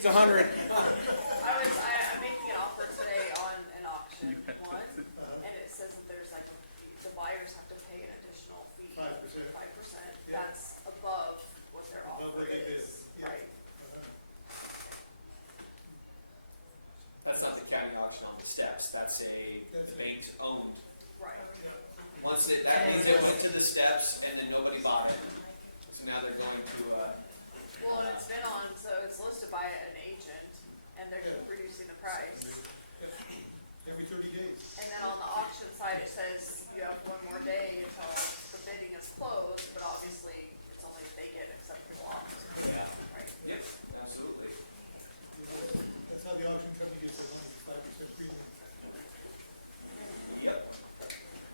It's 100. I'm making an offer today on an auction one, and it says that there's like, the buyers have to pay an additional fee. 5%. 5%. That's above what their offer is. Right. That's not the county auction on the steps. That's the bank's owned. Right. Once that means they went to the steps and then nobody bought it. So now they're going to. Well, and it's been on, so it's listed by an agent, and they're reducing the price. Every 30 days. And then on the auction side, it says you have one more day until the bidding is closed, but obviously it's only if they get acceptable offers. Yeah. Right. Yes, absolutely. That's how the auction company gets their money, 5% premium. Yep.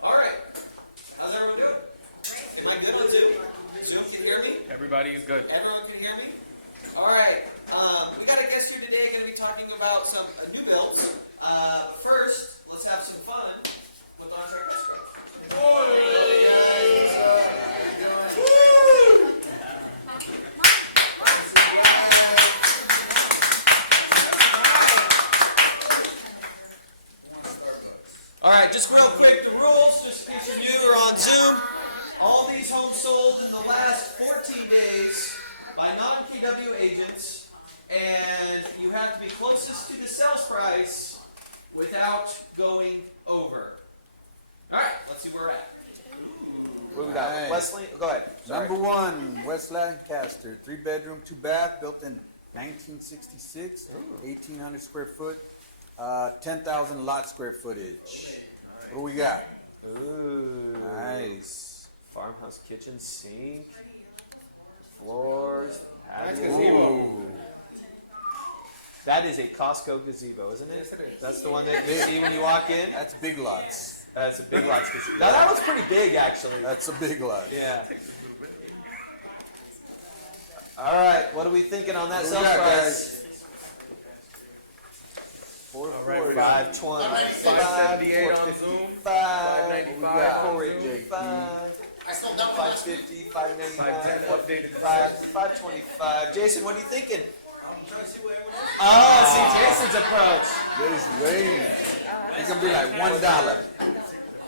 All right. How's everyone doing? Am I good on Zoom? Zoom can hear me? Everybody is good. Everyone can hear me? All right. We got a guest here today going to be talking about some new builds. First, let's have some fun with on-track escrow. Hey guys, how you doing? All right, just real quick, the rules, just in case you're new or on Zoom. All these homes sold in the last 14 days by non-KW agents, and you have to be closest to the sales price without going over. All right, let's see where we're at. What do we got? Nice. Wesley, go ahead. Sorry. Number 1, West Lancaster, 3-bedroom, 2-bath, built in 1966, 1,800 square foot, 10,000 lot square footage. What do we got? Ooh. Nice. Farmhouse kitchen, sink, floors, Nice patio. gazebo. Ooh. That is a Costco gazebo, isn't it? Yes, it is. That's the one that you see when you walk in? That's big lots. That's a big lots gazebo. Now, that was pretty big, actually. That's a big lot. Yeah. All right, what are we thinking on that What do sales we got, price? 440. 525, 578 on Zoom. 455, 595 on 485, I sold that 550, 599, 510 updated. 525. Jason, what are you thinking? I'm trying to see what everyone else. Oh, see Jason's approach. Jason Wayne. It's going to be like $1.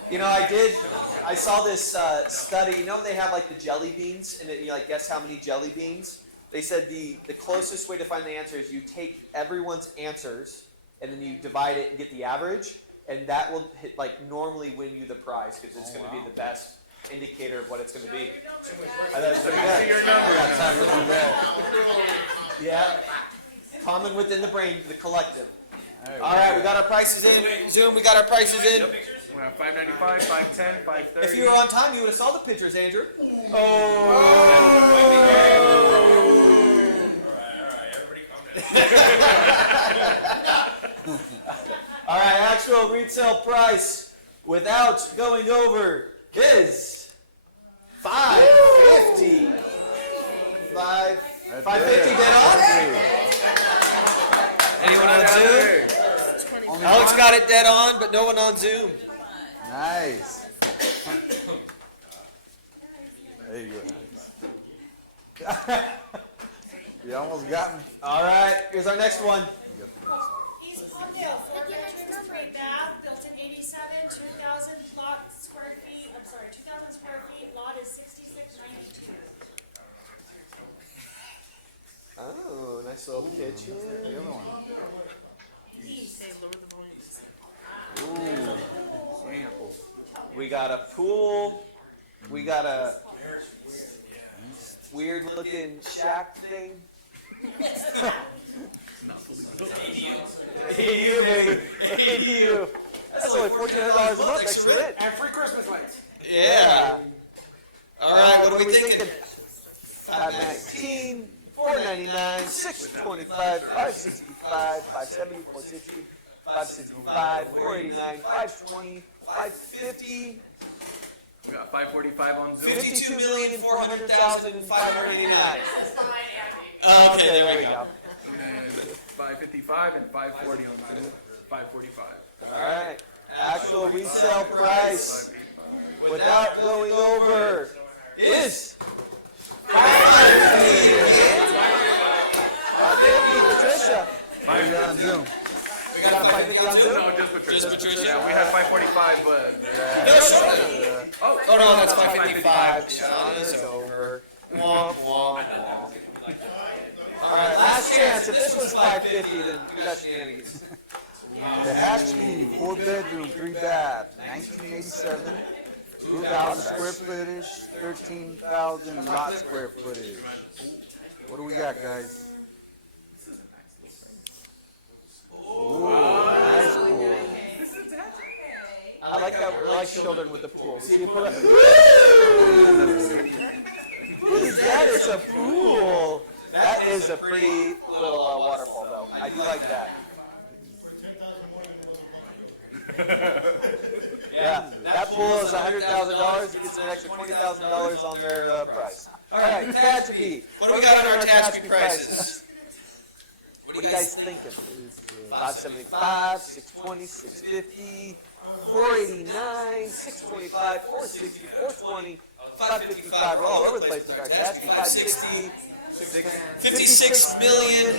You know, I saw this study. You know, they have like the jelly beans, and you like guess how many jelly beans? They said the closest way to find the answer is you take everyone's answers, and then you divide it and get the average, and that will normally win you the prize because it's going to be the best indicator of what it's going to be. That's pretty See good. your I number. got time to do that. Yeah. Common within the brain, the collective. All All right, we got our prices in. Zoom, we got our prices in. We have 595, 510, 530. If you were on time, you would have saw the pictures, Andrew. Oh. All right, actual retail price without going over is $550. $550 dead on? Anyone on Zoom? Only Alex one? got it dead on, but no one on Zoom. Nice. There you go, Alex. You almost got me. All right, here's our next one. East Palmdale, 4-bedroom, 3-bath, built in 87, 2,000 lot square feet, 2,000 square feet, lot is 6692. Oh, nice little kitchen. The other one. East. Ooh. Swimming pool. We got a pool. We got a weird looking shack thing. ADU, baby. ADU. That's only $1,400 a month extra rent. And free Christmas lights. Yeah. All right, what what are we thinking? $519, $499, $625, $565, $570, $460, $565, $489, $520, $550. We got 545 on Zoom. $52,400,589. That's behind Andy. Oh, okay, there we go. And 555 and 540 on Zoom. 545. All right. Actual resale price without going over is $550. $550, Patricia. What do you got on Zoom? We got a 550 on Zoom? No, just Patricia. Just Patricia. Yeah, we had 545, but. No, sure. Oh, Oh no, that's 555. Sean is Sean is over. Womp, womp, womp. Alright, last chance. If this was 550, then we got shenanigans. The Hatchkey, 4-bedroom, 3-bath, 1987, 2,000 square footage, 13,000 lot square footage. What do we got, guys? Ooh, nice pool. I like that. I like children with the pool. See you pull it. Look at that! It's a pool. That is a pretty little waterfall, though. I do like that. Yeah, that pool is $100,000. It gets an extra $20,000 on their price. All right, Tehachapi. What do we got on our Tehachapi prices? What are you guys thinking? 575, 620, 650, 489, 625, 460, 420, 555. We're all over the place with our Tehachapi. 560, 56 million.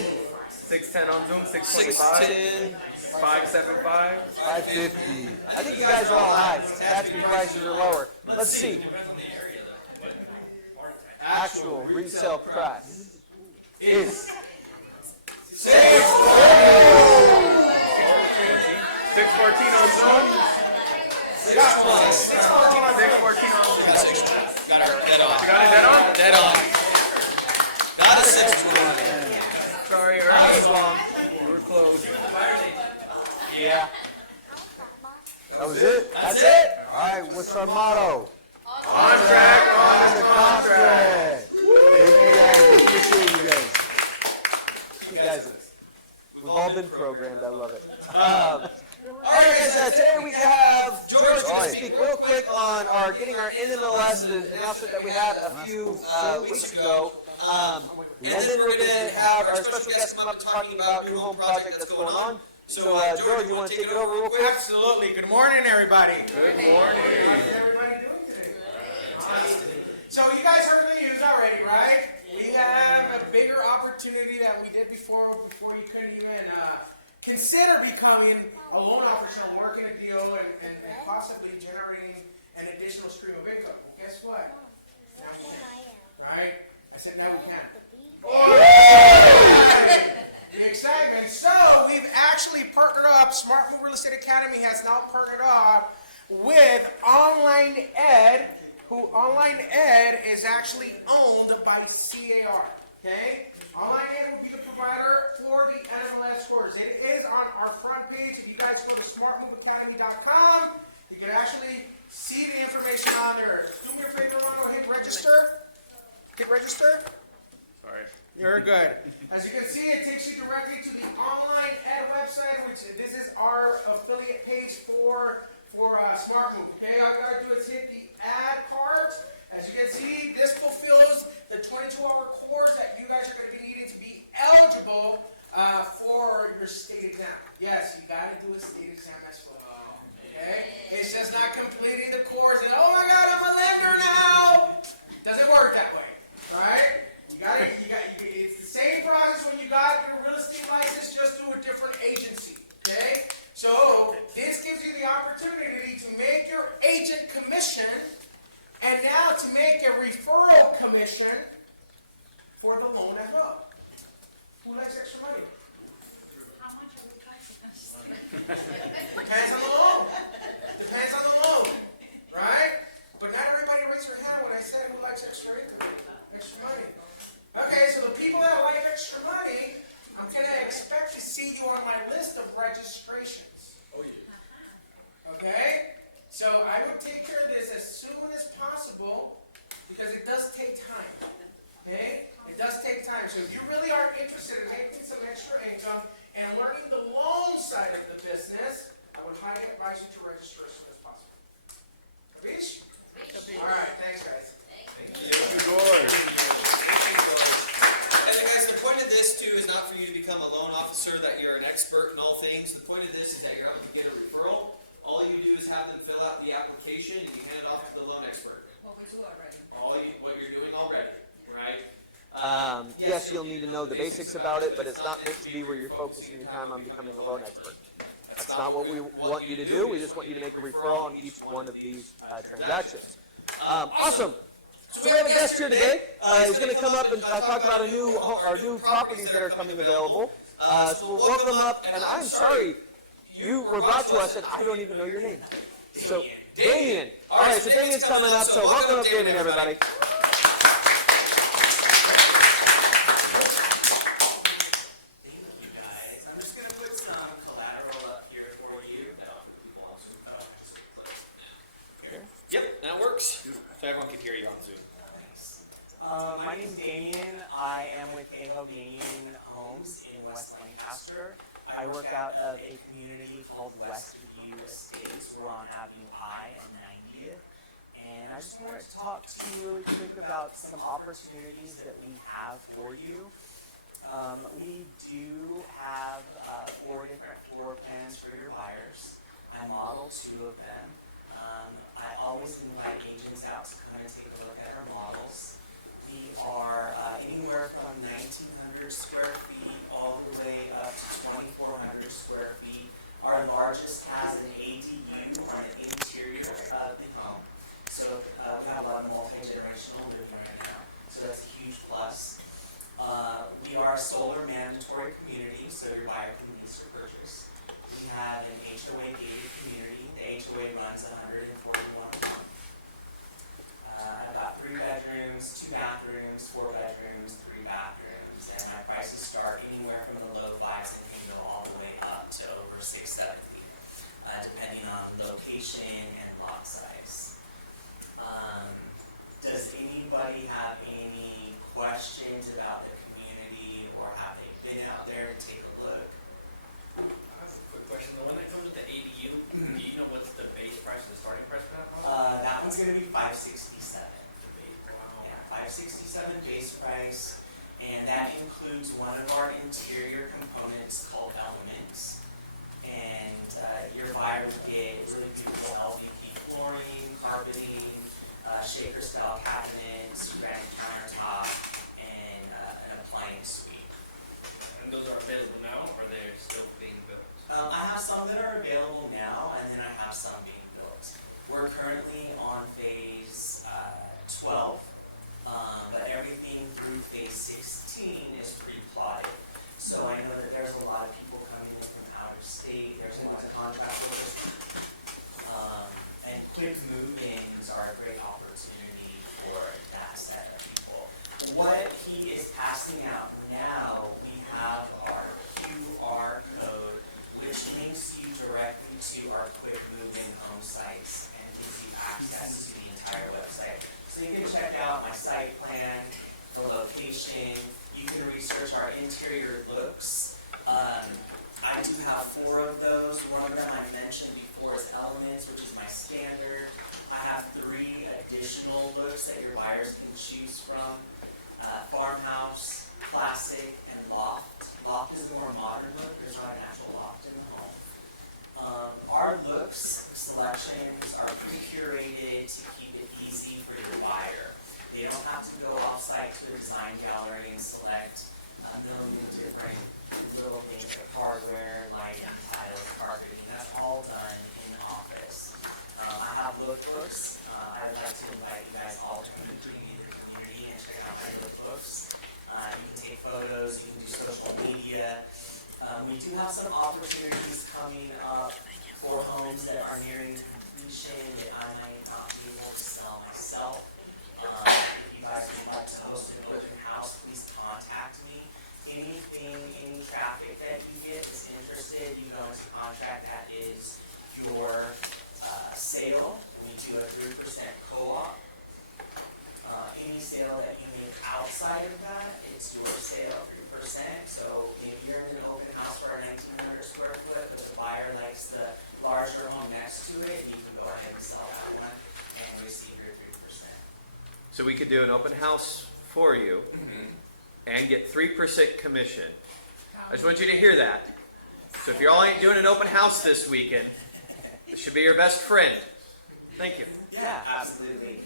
610 on Zoom, 625, 610. 575. 550. I think you guys are all high. Tehachapi prices are lower. Let's see. Actual retail price is 614 on Zoom. 620. 614 on Zoom. Got it dead on. Got it dead on? Dead on. Got it 620. Sorry, I was Ernie. wrong. We were close. Yeah. That was it? That's it. All right, what's our motto? Contract On the on contract. contract. Thank you guys. Appreciate you guys. You guys, we've all been programmed. I love it. All right, guys. Today we have George going to speak real quick on our getting our NMLS, the announcement that we had a few weeks ago. And then we're going to have our special guest come up talking about a new home project that's going on. So, George, you want to take it over real quick? Absolutely. Good morning, everybody. Good morning. How's everybody doing today? So you guys heard the news already, right? We have a bigger opportunity that we did before you couldn't even consider becoming a loan officer, working a deal, and possibly generating an additional stream of income. Well, guess what? Now we can. Right? I said now we can. The excitement. So we've actually partnered up. Smart Move Real Estate Academy has now partnered up with Online Ed, who Online Ed is actually owned by CAR. Okay? Online Ed will be the provider for the NMLS course. It is on our front page. If you guys go to smartmoveacademy.com, you can actually see the information on there. Do me a favor, Ronald, hit register. Hit register. Sorry. You're good. As you can see, it takes you directly to the Online Ed website, which this is our affiliate page for Smart Move. Okay, all you gotta do is hit the ad card. As you can see, this fulfills the 22-hour course that you guys are going to be needing to be eligible for your state exam. Yes, you gotta do a state exam as well. Okay, it's just not completing the course and oh my God, I'm a lender now. Doesn't work that way, right? It's the same process when you got your real estate license, just through a different agency, okay? So, this gives you the opportunity to make your agent commission, and now to make a referral commission for the loan as well. Who likes extra money? How much are we talking? Depends on the loan. Depends on the loan, right? But not everybody raised their hand when I said who likes extra income, extra money. Okay, so the people that like extra money, I'm going to expect to see you on my list of registrations. Oh, yeah. Okay? So I would take care of this as soon as possible because it does take time. Okay? It does take time. So if you really are interested in making some extra income and learning the loan side of the business, I would highly advise you to register as soon as possible. Capiche? All right, thanks guys. Thank you, George. And guys, the point of this too is not for you to become a loan officer, that you're an expert in all things. The point of this is that you're able to get a referral. All you do is have them fill out the application and you hand it off to the loan expert. What we do already. What you're doing already, right? Yes, you'll need to know the basics about it, but it's not meant to be where you're focusing your time on becoming a loan expert. That's not what we want you to do. We just want you to make a referral on each one of these transactions. Awesome. So we have a guest here today. He's going to come up and talk about our new properties that are coming available. So we'll welcome up. And I'm sorry, you were brought to us, and I don't even know your name. So Damien. All right, so Damien's coming up. So welcome up, Damien, everybody. Yep, that works. So everyone can hear you on Zoom. My name's Damien. I am with Ahovanian Homes in West Lancaster. I work out of a community called Westview Estates. We're on Avenue I and 90th. And I just wanted to talk to you really quick about some opportunities that we have for you. We do have 4 different floor plans for your buyers. I model 2 of them. I always invite agents out to come and take a look at our models. We are anywhere from 1,900 square feet all the way up to 2,400 square feet. Our largest has an ADU on the interior of the home. So we have a lot of multi-generational living right now. So that's a huge plus. We are a solar mandatory community, so your buyer can lease or purchase. We have an HOA gated community. The HOA runs 141 a month. About 3 bedrooms, 2 bathrooms, 4 bedrooms, 3 bathrooms, and my prices start anywhere from the low 5s and can go all the way up to over 670, depending on location and lot size. Does anybody have any questions about the community, or have they been out there to take a look? Quick question though, when it comes with the ADU, do you know what's the base price, the starting price for that property? That one's going to be $567. Yeah, $567 base price, and that includes one of our interior components called Elements. And your buyer would get really beautiful LVP flooring, carpeting, shaker style cabinets, granite countertop, and an appliance suite. And those are available now, or they're still being built? I have some that are available now, and then I have some being built. We're currently on phase 12, but everything through phase 16 is pre-plotted. So I know that there's a lot of people coming in from out of state. There's a lot of contractors. And quick move-ins are a great opportunity for that set of people. What he is passing out now, we have our QR code, which links you directly to our quick move-in home sites and gives you access to the entire website. So you can check out my site plan for location. You can research our interior looks. I do have 4 of those. One of them I mentioned before is Elements, which is my standard. I have 3 additional looks that your buyers can choose from. Farmhouse, Classic, and Loft. Loft is the more modern look. There's not an actual loft in the home. Our looks selections are pre-curated to keep it easy for your buyer. They don't have to go off-site to the design gallery and select a million different little things like hardware, lighting, tiles, carpeting. That's all done in the office. I have lookbooks. I'd like to invite you guys all to come and join me in the community and check out my lookbooks. You can take photos, you can do social media. We do have some opportunities coming up for homes that are nearing completion that I might not be able to sell myself. If you guys would like to host an open house, please contact me. Anything, any traffic that you get is interested, you go into contract, that is your sale. We do a 3% co-op. Any sale that you make outside of that, it's your sale, 3%. So if you're in an open house for a 1,900 square foot, but the buyer likes the larger home next to it, you can go ahead and sell that one and receive your 3%. So we could do an open house for you and get 3% commission. I just want you to hear that. So if you all ain't doing an open house this weekend, this should be your best friend. Thank you. Yeah, absolutely.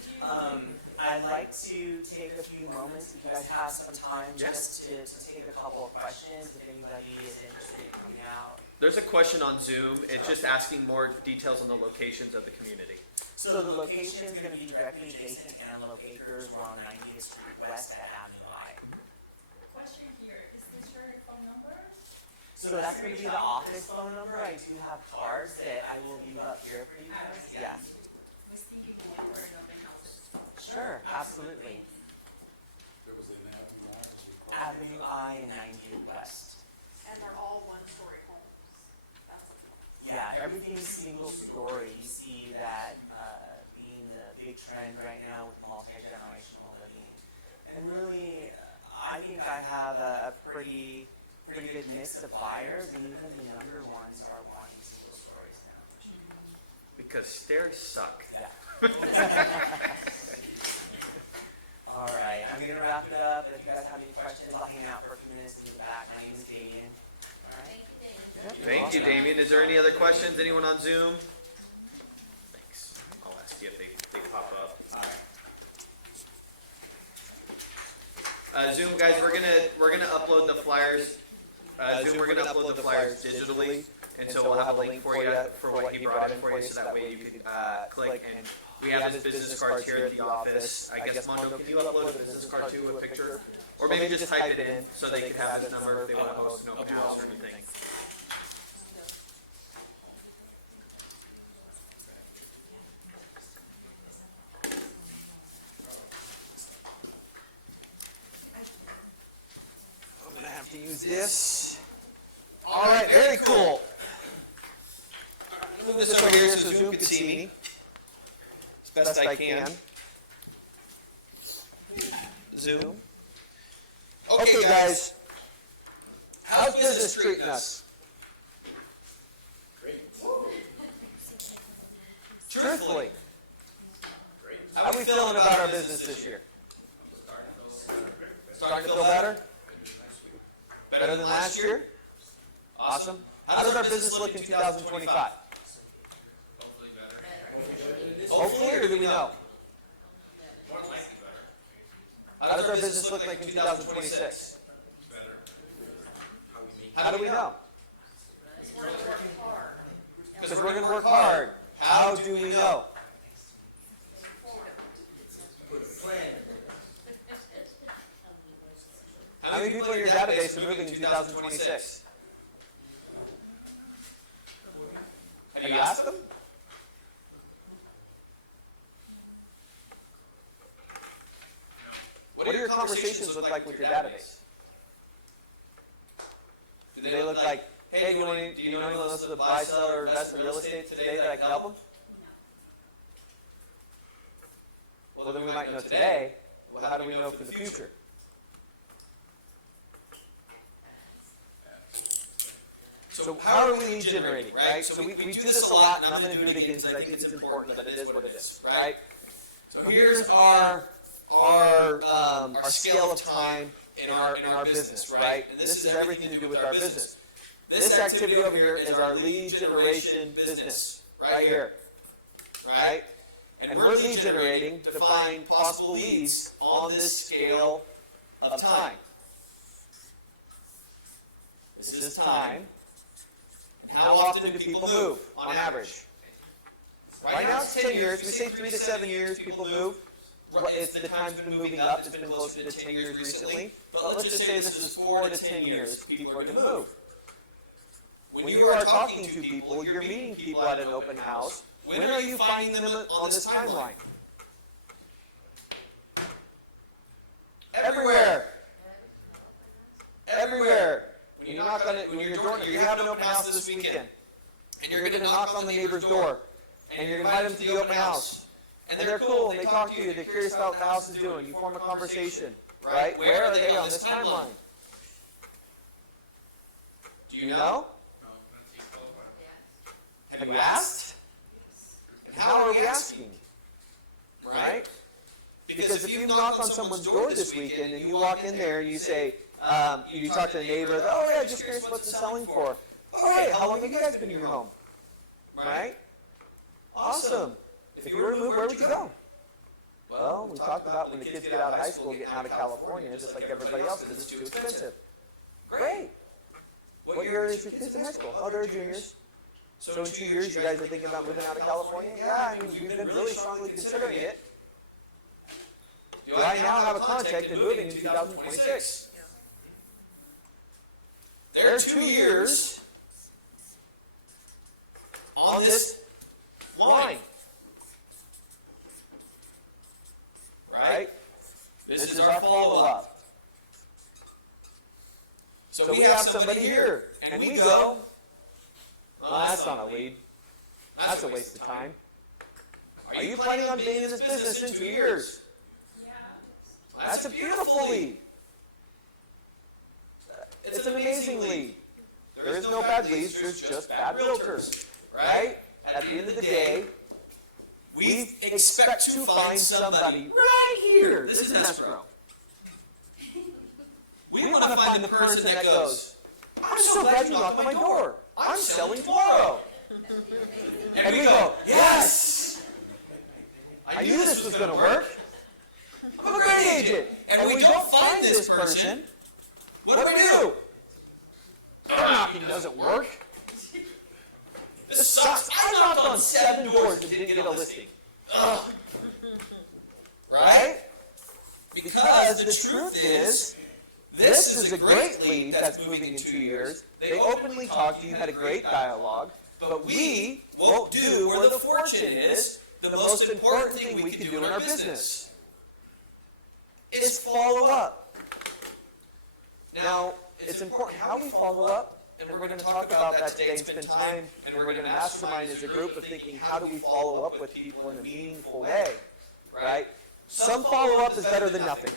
I'd like to take a few moments, if you guys have some time, just to take a couple of questions, if anybody is interested in coming out. There's a question on Zoom. It's just asking more details on the locations of the community. So the location is going to be directly adjacent to Antelope Acres. We're on 90th Street West at Avenue I. Question here, is this your phone number? So that's going to be the office phone number. I do have cards that I will leave up here for you guys. Yeah. Was thinking more for an open house. Sure, absolutely. Avenue I and 90th West. And they're all one-story homes. That's the point. Yeah, everything's single story. You see that being the big trend right now with multi-generational living. And really, I think I have a pretty good mix of buyers, and even the younger ones are wanting single stories now. Because stairs suck. Yeah. All right, I'm going to wrap it up. If you guys have any questions, I'll hang out for a few minutes in the back. My name is Damien. All right. Thank you, Damien. Is there any other questions? Anyone on Zoom? Thanks. I'll ask you if they pop up. Zoom guys, we're gonna upload the flyers. Zoom, we're gonna upload the flyers digitally, and so we'll have a link for you for what he brought in for you, so that way you can click. And we have his business cards here at the office. I guess Mondo, can you upload a business card too, a picture, or maybe just type it in so they can have his number if they want to host an open house or anything. I'm gonna have to use this. All right, very cool. Move this over here so Zoom can see me as best I can. Zoom. Okay, guys. How's business treating us? Truthfully, how are we feeling about our business this year? Starting to feel better? Better than last year? Awesome. How does our business look in 2025? Hopefully, or do we know? How does our business look like in 2026? How do we know? Because we're going to work hard. How do we know? How many people in your database are moving in 2026? Have you asked them? What do your conversations look like with your database? Do they look like, hey, do you know anyone else to buy, sell, or invest in real estate today that I can help them? Well, then we might know today. Well, how do we know for the future? So how are we lead generating, right? So we do this a lot, and I'm going to do it again because I think it's important that it is what it is, right? So here's our scale of time in our business, right? And this is everything to do with our business. This activity over here is our lead generation business, right here, right? And we're lead generating to find possible leads on this scale of time. This is time. And how often do people move on average? Right now it's 10 years. We say 3 to 7 years people move. The time's been moving up. It's been closer to 10 years recently. But let's just say this is 4 to 10 years people are going to move. When you are talking to people, you're meeting people at an open house. When are you finding them on this timeline? Everywhere. Everywhere. When you knock on it, when you're doing it, you have an open house this weekend, and you're going to knock on the neighbor's door, and you're going to invite them to the open house, and they're cool, and they talk to you, they're curious about what the house is doing, you form a conversation, right? Where are they on this timeline? Do you know? Have you asked? And how are we asking? Right? Because if you knock on someone's door this weekend and you walk in there and you say, you talk to the neighbor, oh yeah, just curious what's it selling for. Oh hey, how long have you guys been in your home? Right? Awesome. If you were to move, where would you go? Well, we talked about when the kids get out of high school, getting out of California, just like everybody else, because it's too expensive. Great. What year is your kids in high school? Oh, they're juniors. So in 2 years, you guys are thinking about moving out of California? Yeah, I mean, we've been really strongly considering it. Do I now have a contact in moving in 2026? There are 2 years on this line. Right? This is our follow-up. So we have somebody here, and we go, well, that's not a lead. That's a waste of time. Are you planning on being in this business in 2 years? That's a beautiful lead. It's an amazing lead. There is no bad leads, there's just bad realtors. Right? At the end of the day, we expect to find somebody right here. This is escrow. We want to find the person that goes, I'm so glad you knocked on my door. I'm selling tomorrow. And we go, yes! I knew this was going to work. I'm a great agent. And we don't find this person. What do? Door knocking doesn't work. This sucks. I knocked on 7 doors and didn't get a listing. Ugh. Right? Because the truth is, this is a great lead that's moving in 2 years. They openly talk to you, had a great dialogue, but we won't do where the fortune is. The most important thing we can do in our business is follow up. Now, it's important how we follow up, and we're going to talk about that today and spend time, and we're going to mastermind as a group of thinking, how do we follow up with people in a meaningful way, right? Some follow-up is better than nothing.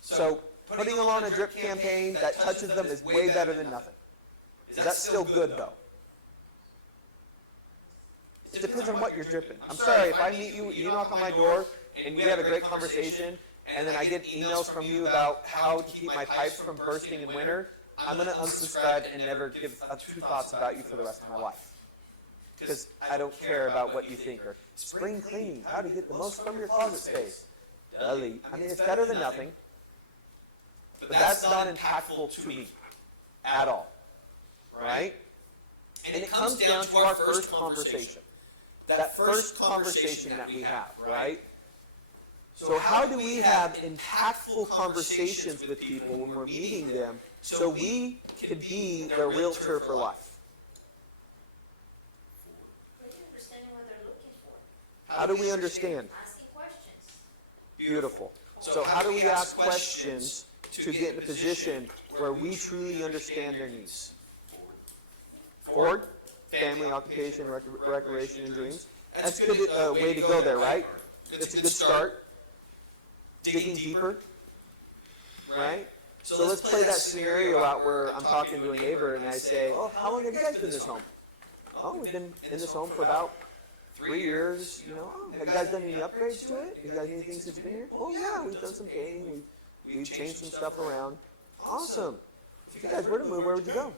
So putting them on a drip campaign that touches them is way better than nothing. Is that still good, though? It depends on what you're dripping. I'm sorry, if I meet you, you knock on my door, and we have a great conversation, and then I get emails from you about how to keep my pipes from bursting in winter, I'm going to unsubscribe and never give 2 thoughts about you for the rest of my life. Because I don't care about what you think. Or spring cleaning, how to get the most from your closet space. Delete. I mean, it's better than nothing. But that's not impactful to me at all. Right? And it comes down to our first conversation. That first conversation that we have, right? So how do we have impactful conversations with people when we're meeting them so we could be their realtor for life? Understanding what they're looking for. How do we understand? Asking questions. Beautiful. So how do we ask questions to get in a position where we truly understand their needs? Ford, family, occupation, recreation, and dreams. That's a good way to go there, right? It's a good start. Digging deeper, right? So let's play that scenario out where I'm talking to a neighbor and I say, oh, how long have you guys been in this home? Oh, we've been in this home for about 3 years, you know. Oh, have you guys done any upgrades to it? Have you guys done anything since you've been here? Oh, yeah, we've done some painting. We've changed some stuff around. Awesome. If you guys were to move, where would you go?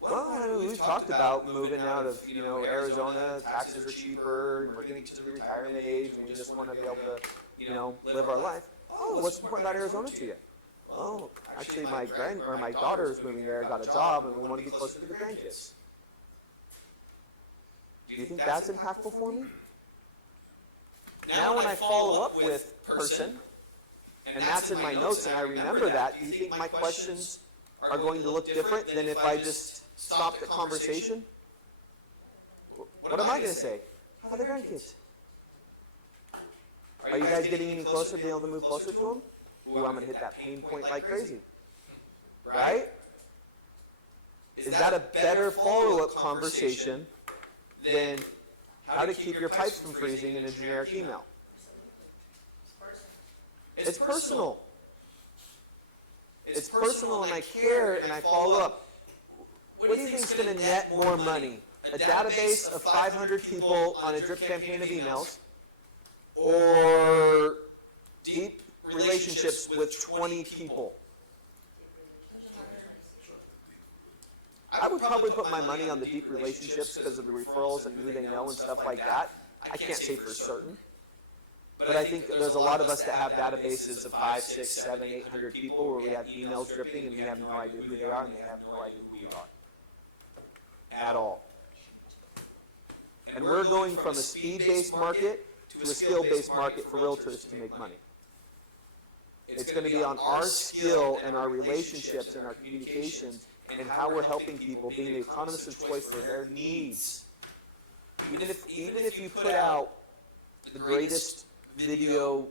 Well, I know we've talked about moving out of, you know, Arizona. Taxes are cheaper, and we're getting to the retirement age, and we just want to be able to, you know, live our life. Oh, what's important about Arizona to you? Oh, actually, my daughter is moving there, got a job, and we want to be closer to the grandkids. Do you think that's impactful for me? Now, when I follow up with person, and that's in my notes, and I remember that, do you think my questions are going to look different than if I just stopped the conversation? What am I going to say? How are the grandkids? Are you guys getting any closer to being able to move closer to them? Ooh, I'm going to hit that pain point like crazy. Right? Is that a better follow-up conversation than how to keep your pipes from freezing in a generic email? It's personal. It's personal, and I care, and I follow up. What do you think is going to net more money? A database of 500 people on a drip campaign of emails, or deep relationships with 20 people? I would probably put my money on the deep relationships because of the referrals and who they know and stuff like that. I can't say for certain. But I think that there's a lot of us that have databases of 5, 6, 7, 800 people where we have emails dripping and we have no idea who they are and they have no idea who we are. At all. And we're going from a speed-based market to a skill-based market for realtors to make money. It's going to be on our skill and our relationships and our communications and how we're helping people, being the economist of choice for their needs. Even if you put out the greatest video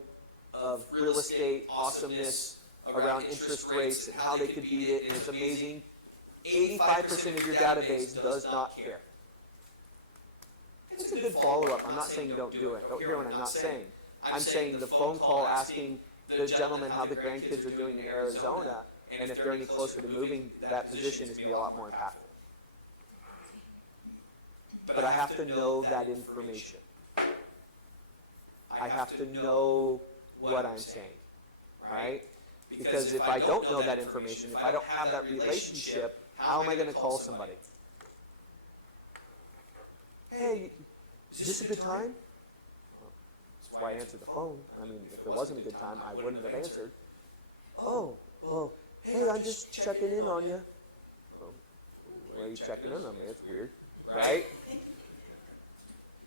of real estate awesomeness around interest rates and how they could beat it, and it's amazing, 85% of your database does not care. It's a good follow-up. I'm not saying don't do it. Don't hear what I'm not saying. I'm saying the phone call asking the gentleman how the grandkids are doing in Arizona and if they're any closer to moving that position is going to be a lot more impactful. But I have to know that information. I have to know what I'm saying, right? Because if I don't know that information, if I don't have that relationship, how am I going to call somebody? Hey, is this a good time? That's why I answered the phone. I mean, if it wasn't a good time, I wouldn't have answered. Oh, well, hey, I'm just checking in on you. Well, why are you checking in on me? It's weird, right?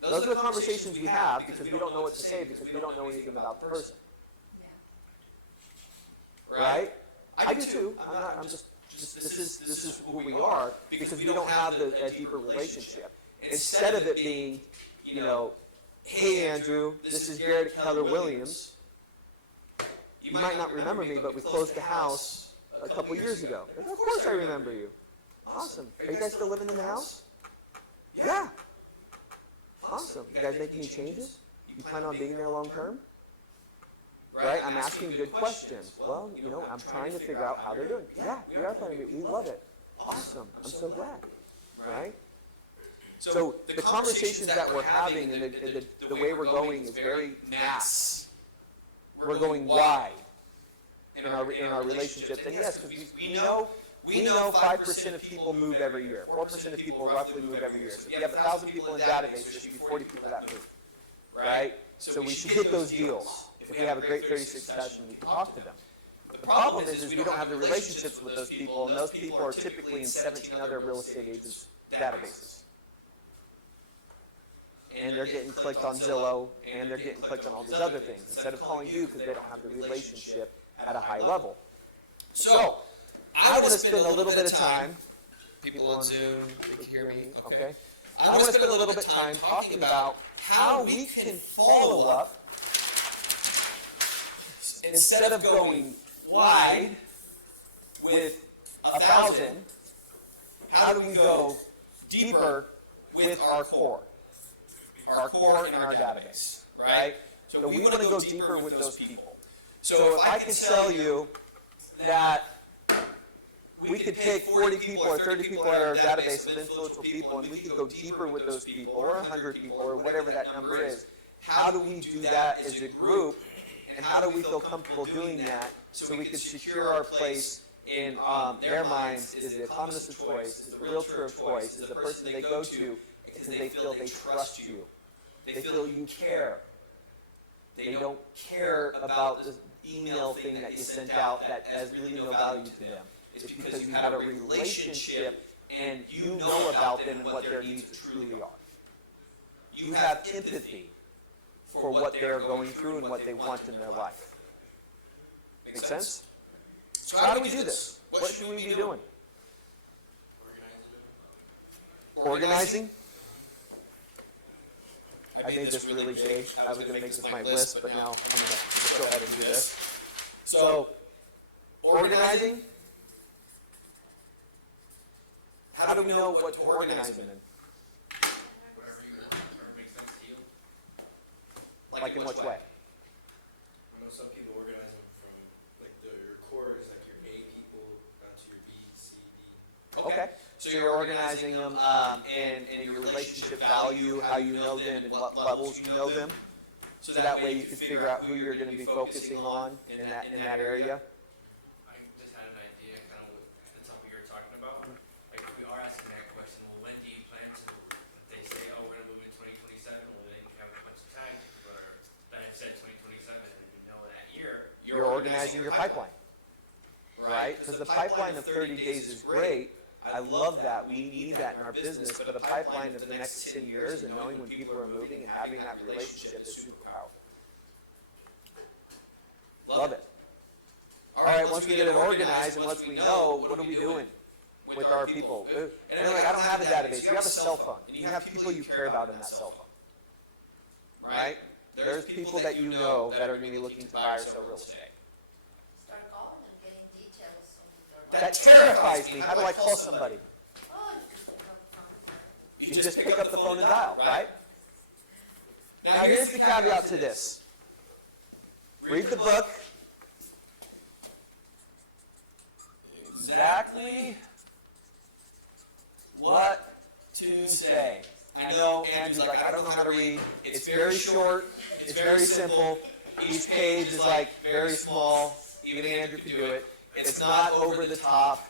Those are the conversations we have because we don't know what to say because we don't know anything about the person. Right? I do too. I'm just this is who we are because we don't have a deeper relationship. Instead of it being, you know, hey Andrew, this is Garrett Keller Williams. You might not remember me, but we closed the house a couple years ago. Of course I remember you. Awesome. Are you guys still living in the house? Yeah. Awesome. You guys making any changes? You plan on being there long term? Right? I'm asking good questions. Well, you know, I'm trying to figure out how they're doing. Yeah, we are planning to. We love it. Awesome. I'm so glad. Right? So the conversations that we're having and the way we're going is very mass. We're going wide in our relationships. And yes, because we know 5% of people move every year. 4% of people roughly move every year. So if you have 1,000 people in a database, there should be 40 people that move. Right? So we should get those deals. If we have a great 36 session, we can talk to them. The problem is we don't have the relationships with those people, and those people are typically in 17 other real estate agents' databases. And they're getting clicked on Zillow, and they're getting clicked on all these other things, instead of calling you because they don't have the relationship at a high level. So, I want to spend a little bit of time, people on Zoom, they can hear me, okay? I want to spend a little bit of time talking about how we can follow up instead of going wide with 1,000, how do we go deeper with our core in our database, right? So we want to go deeper with those people. So if I can tell you that we could take 40 people or 30 people out of our database of influential people and we could go deeper with those people or 100 people or whatever that number is, how do we do that as a group? And how do we feel comfortable doing that so we can secure our place in their minds as the economist of choice, as the realtor of choice, as the person they go to because they feel they trust you. They feel you care. They don't care about the email thing that you sent out that has really no value to them. It's because you have a relationship and you know about them and what their needs truly are. You have empathy for what they're going through and what they want in their life. Make sense? So how do we do this? What should we be doing? Organizing? I made this really big. I was going to make this my list, but now I'm going to go ahead and do this. So, organizing. How do we know what to organize them in? Like in which way? I know some people organize them from like your core is like your A people down to your B, C, D. Okay. So you're organizing them in your relationship value, how you know them, and what levels you know them. So that way you can figure out who you're going to be focusing on in that area. I just had an idea kind of at the top of what you were talking about. Like if we are asking that question, well, when do you plan to? If they say, oh, we're going to move in 2027, well, then you have a organizing your pipeline, right? Because the pipeline of 30 days is great. I love that. We need that in our business, but a pipeline of the next 10 years and knowing when people are moving and having that relationship is super powerful. Love it. All right, once we get it organized and once we know, what are we doing with our people? And they're like, I don't have a database. You have a cell phone. And you have people you care about in that cell phone. Right? There's people that you know that are going to be looking to buy or sell real estate. Start calling and getting details. That terrifies me. How do I call somebody? Oh, you You just pick up the phone. just pick up the phone and dial, right? Now here's the caveat to this. Read the book. Exactly what to say. I know Andrew's like, I don't know how to read. It's very short. It's very simple. Each page is like very small. Even Andrew could do it. It's not over the top.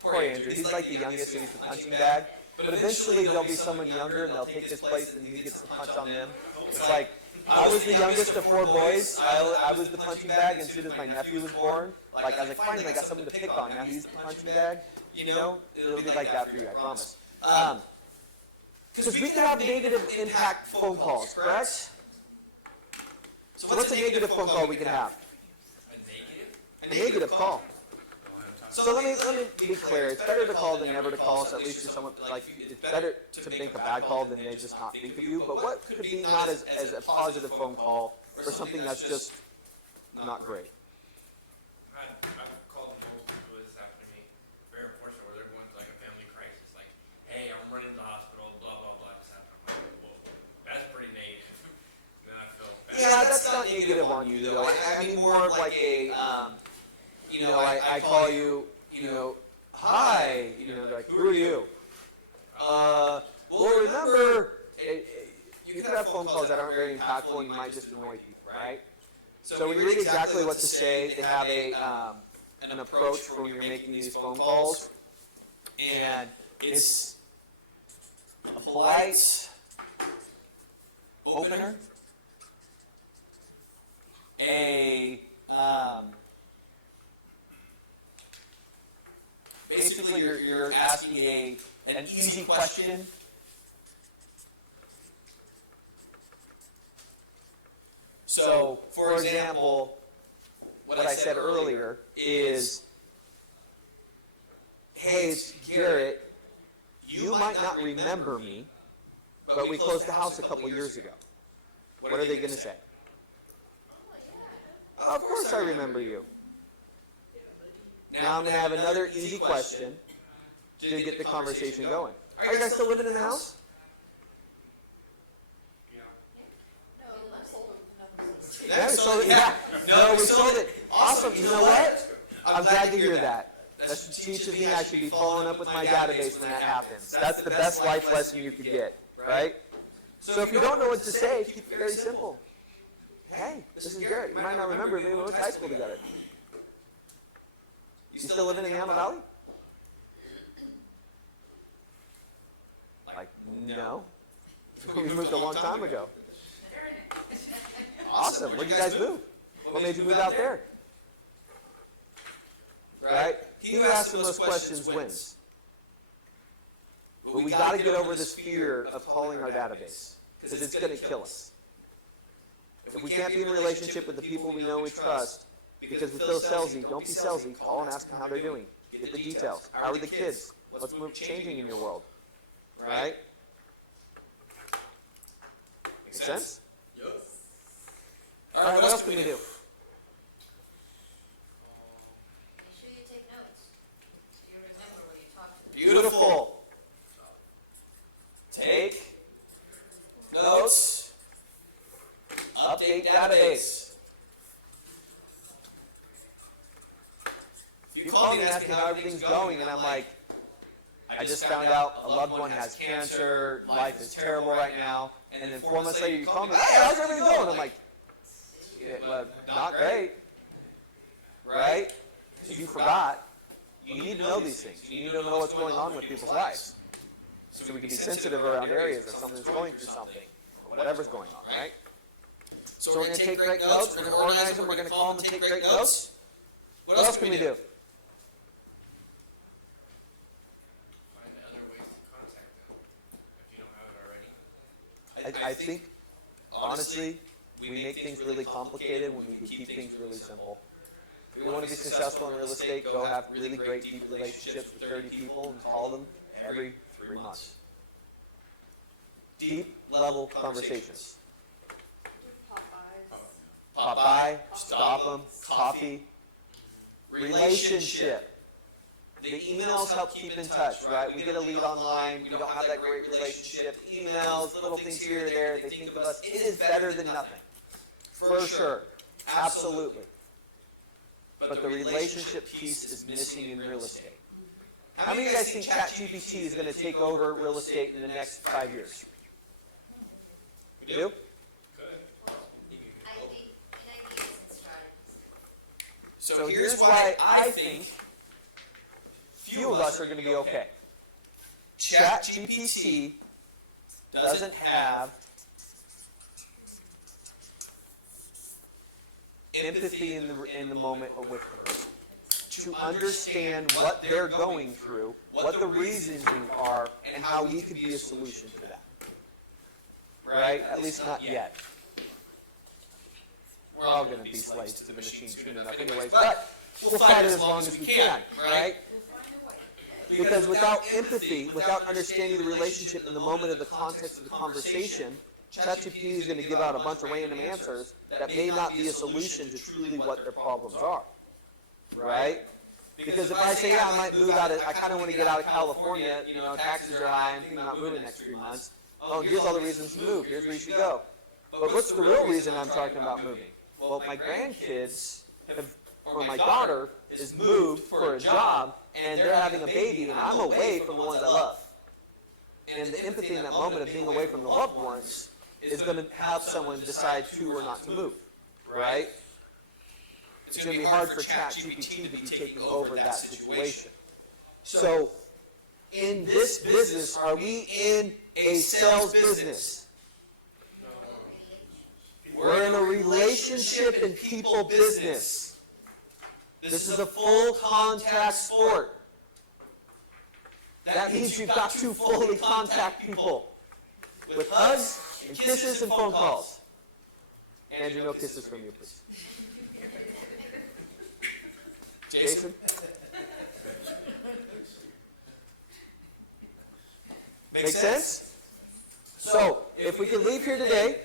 Poor Andrew. He's like the youngest and he's the punching bag. But eventually there'll be someone younger and they'll take his place and he gets to punch on them. It's like, I was the youngest of 4 boys. I was the punching bag, and as soon as my nephew was born, like I was like, finally, I got something to pick on. Now he's the punching bag. You know, it'll be like that for you, I promise. Because we can have negative impact phone calls, correct? So what's a negative phone call we can have? A negative call. So let me be clear. It's better to call than never to call. So at least you're someone like it's better to make a bad call than they just not think of you. But what could be not as a positive phone call or something that's just not great? I've called multiple people this happened to me. Very unfortunate where they're going through like a family crisis. Like, hey, I'm running to the hospital, blah, blah, blah. This happened. I'm like, whoa, that's pretty negative. Then I feel bad. Yeah, that's not negative on you though. I mean more of like a, you know, I call you, you know, hi, you know, like, who are you? Well, remember, you could have phone calls that aren't very impactful and you might just annoy people, right? So when you read exactly what to say, they have an approach for when you're making these phone calls, and it's a polite opener, basically you're asking an easy question. So, for example, what I said earlier is, hey, it's Garrett. You might not remember me, but we closed the house a couple years ago. What are they going to say? Of course I remember you. Now I'm going to have another easy question to get the conversation going. Are you guys still living in the house? Yeah, we sold it. Yeah. No, we sold it. Awesome. You know what? I'm glad to hear that. That teaches me I should be following up with my database when that happens. That's the best life lesson you could get, right? So if you don't know what to say, keep it very simple. Hey, this is Garrett. You might not remember me. We went to high school together. You still living in the Antelope Valley? Like, no. We moved a long time ago. Awesome. Where'd you guys move? What made you move out there? Right? He who asks the most questions wins. But we got to get over this fear of calling our database, because it's going to kill us. If we can't be in a relationship with the people we know we trust, because we feel salesy, don't be salesy. Call and ask them how they're doing. Get the details. How are the kids? What's changing in your world? Right? Make sense? All right, what else can we do? Make sure you take notes. So you remember what you talked to them. Beautiful. Take notes. Update database. If you call me and ask me how everything's going, and I'm like, I just found out a loved one has cancer, life is terrible right now, and then 4 months later you call me, hey, how's everything going? I'm like, well, not great, right? If you forgot, you need to know these things. You need to know what's going on with people's lives, so we can be sensitive around areas of someone's going through something, or whatever's going on, right? So we're going to take great notes, we're going to organize them, we're going to call them and take great notes. What else can we do? Find other ways to contact them if you don't have it already. I think, honestly, we make things really complicated when we can keep things really simple. If you want to be successful in real estate, go have really great, deep relationships with 30 people and call them every 3 months. Deep level conversations. Pop by, stop them, coffee. Relationship. The emails help keep in touch, right? We get a lead online, we don't have that great relationship. Emails, little things here or there, they think of us. It is better than nothing. For sure. Absolutely. But the relationship piece is missing in real estate. How many of you guys think ChatGPT is going to take over real estate in the next 5 years? You do? So here's why I think few of us are going to be okay. ChatGPT doesn't have empathy in the moment with the person. To understand what they're going through, what the reasons are, and how we could be a solution to that. Right? At least not yet. We're all going to be slaves to the machine soon enough anyways, but we'll fight it as long as we can, right? Because without empathy, without understanding the relationship in the moment of the context of the conversation, ChatGPT is going to give out a bunch of random answers that may not be a solution to truly what their problems are, right? Because if I say, yeah, I might move out of, I kind of want to get out of California, you know, taxes are high, I'm thinking about moving next 3 months. Oh, here's all the reasons to move, here's where you should go. But what's the real reason I'm talking about moving? Well, my grandkids have, or my daughter is moved for a job, and they're having a baby, and I'm away from the ones I love. And the empathy in that moment of being away from the loved ones is going to have someone decide to or not to move, right? It's going to be hard for ChatGPT to be taking over that situation. So, in this business, are we in a sales business? We're in a relationship and people business. This is a full contact sport. That means you've got to fully contact people with hugs and kisses and phone calls. Andrew, no kisses from you, please. Jason? Make sense? So, if we could leave here today,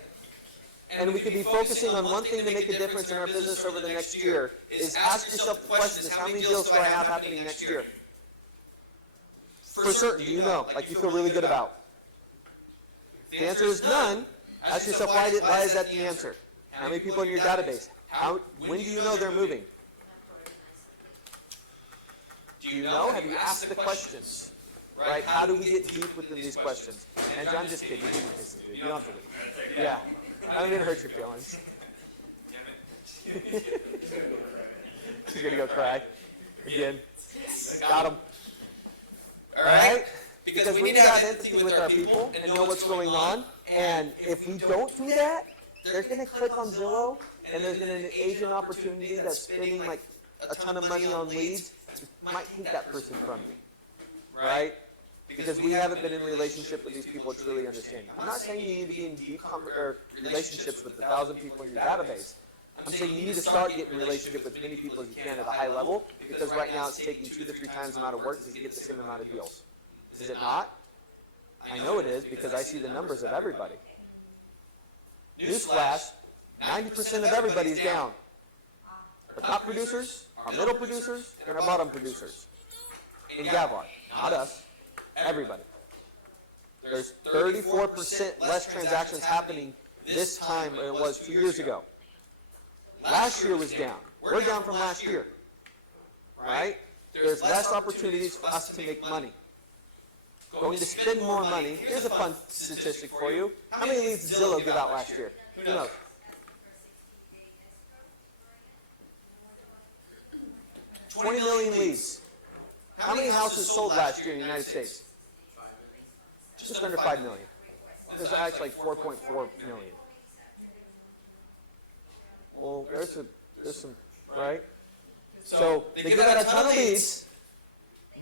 and we could be focusing on one thing to make a difference in our business over the next year, is ask yourself the question, is how many deals do I have happening next year? For certain, do you know? Like you feel really good about? If the answer is none, ask yourself, why is that the answer? How many people in your database? When do you know they're moving? Do you know? Have you asked the questions? Right? How do we get deep within these questions? And I'm just kidding. You give me kisses, dude. You don't have to leave. Yeah. I don't mean to hurt your feelings. She's going to go cry. Again. Got him. Alright? Because we need to have empathy with our people and know what's going on. And if we don't do that, they're going to click on Zillow, and there's going to be an agent opportunity that's spending like a ton of money on leads. It might take that person from you. Right? Because we haven't been in relationship with these people truly understanding. I'm not saying you need to be in deep relationships with 1,000 people in your database. I'm saying you need to start getting a relationship with as many people as you can at a high level, because right now it's taking 2 to 3 times the amount of work to get the same amount of deals. Is it not? I know it is, because I see the numbers of everybody. Newsflash, 90% of everybody is down. Our top producers, our middle producers, and our bottom producers. In Gavar, not us. Everybody. There's 34% less transactions happening this time than it was 2 years ago. Last year was down. We're down from last year. Right? There's less opportunities for us to make money. Going to spend more money. Here's a fun statistic for you. How many leads did Zillow give out last year? Who knows? 20 million leads. How many houses sold last year in the United States? Just under 5 million. There's actually like 4.4 million. Well, there's some, right? So they give out a ton of leads.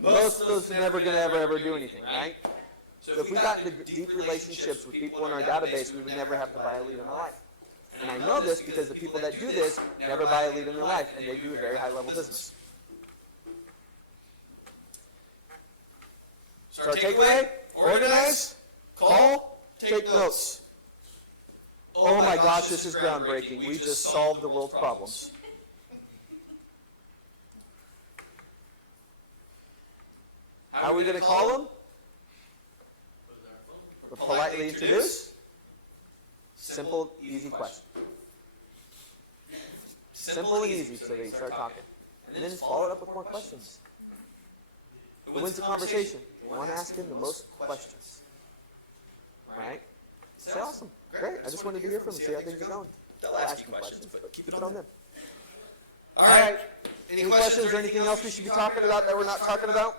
Most of those are never going to ever do anything, right? So if we got into deep relationships with people in our database, we would never have to buy a lead in our life. And I know this because the people that do this never buy a lead in their life, and they do a very high-level business. So our takeaway, organize, call, take notes. Oh my gosh, this is groundbreaking. We just solved the world's problems. How are we going to call them? We'll politely introduce. Simple, easy question. Simple and easy so they start talking. And then follow it up with more questions. It wins the conversation. You want to ask him the most questions. Right? Say, awesome. Great. I just wanted to hear from them, see how things are going. They'll ask you questions, but keep it on them. All right. Any questions or anything else we should be talking about that we're not talking about?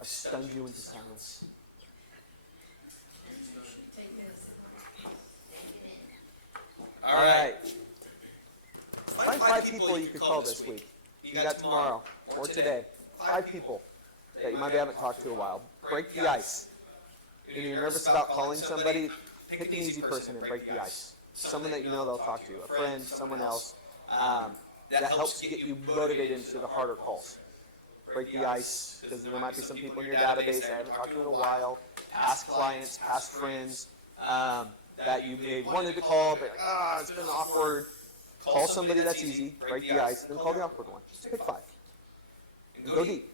I've stunned you into silence. All right. Find 5 people you could call this week. You got tomorrow or today. 5 people that you maybe haven't talked to in a while. Break the ice. If you're nervous about calling somebody, pick an easy person and break the ice. Someone that you know they'll talk to. A friend, someone else. That helps get you motivated into the harder calls. Break the ice, because there might be some people in your database that I haven't talked to in a while. Past clients, past friends that you may have wanted to call, but it's been awkward. Call somebody that's easy, break the ice, then call the awkward one. Just pick 5. And go deep.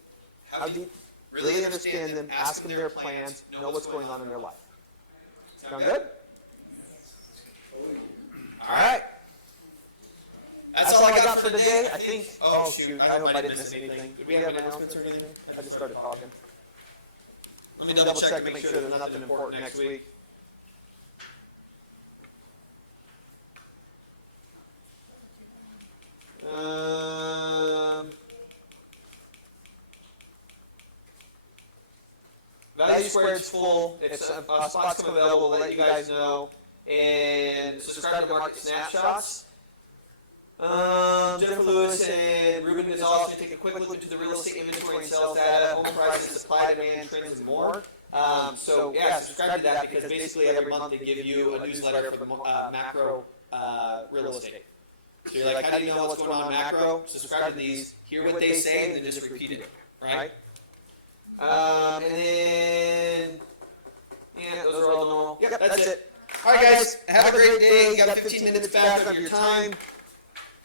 How deep? Really understand them, ask them their plans, know what's going on in their life. Sound good? All right. That's all I got for today. I think, oh shoot, I hope I didn't miss anything. Did we have announcements or anything? I just started talking. Let me double check to make sure there's nothing important next week. Value Squared's full. If spots come available, we'll let you guys know. And subscribe to Market Snapshots. Jennifer Lewis and Ruben is also taking a quick look into the real estate inventory and sales data, home prices, supply, demand, trends, and more. So yeah, subscribe to that because basically every month they give you a newsletter for macro real estate. So you're like, how do you know what's going on in macro? Subscribe to these, hear what they say, and then just repeat it, right? And then, yeah, those are all normal. Yep, that's it. All right, guys, have a great day. You got 15 minutes back of your time.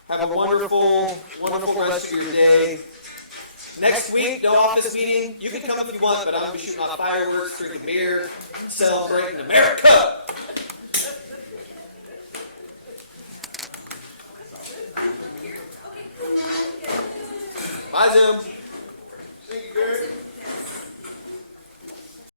Have a wonderful, wonderful rest of your day. Next week, no office meeting. You can come if you want, but I'm going to be shooting off fireworks, drinking beer, celebrating America. Bye, Zoom.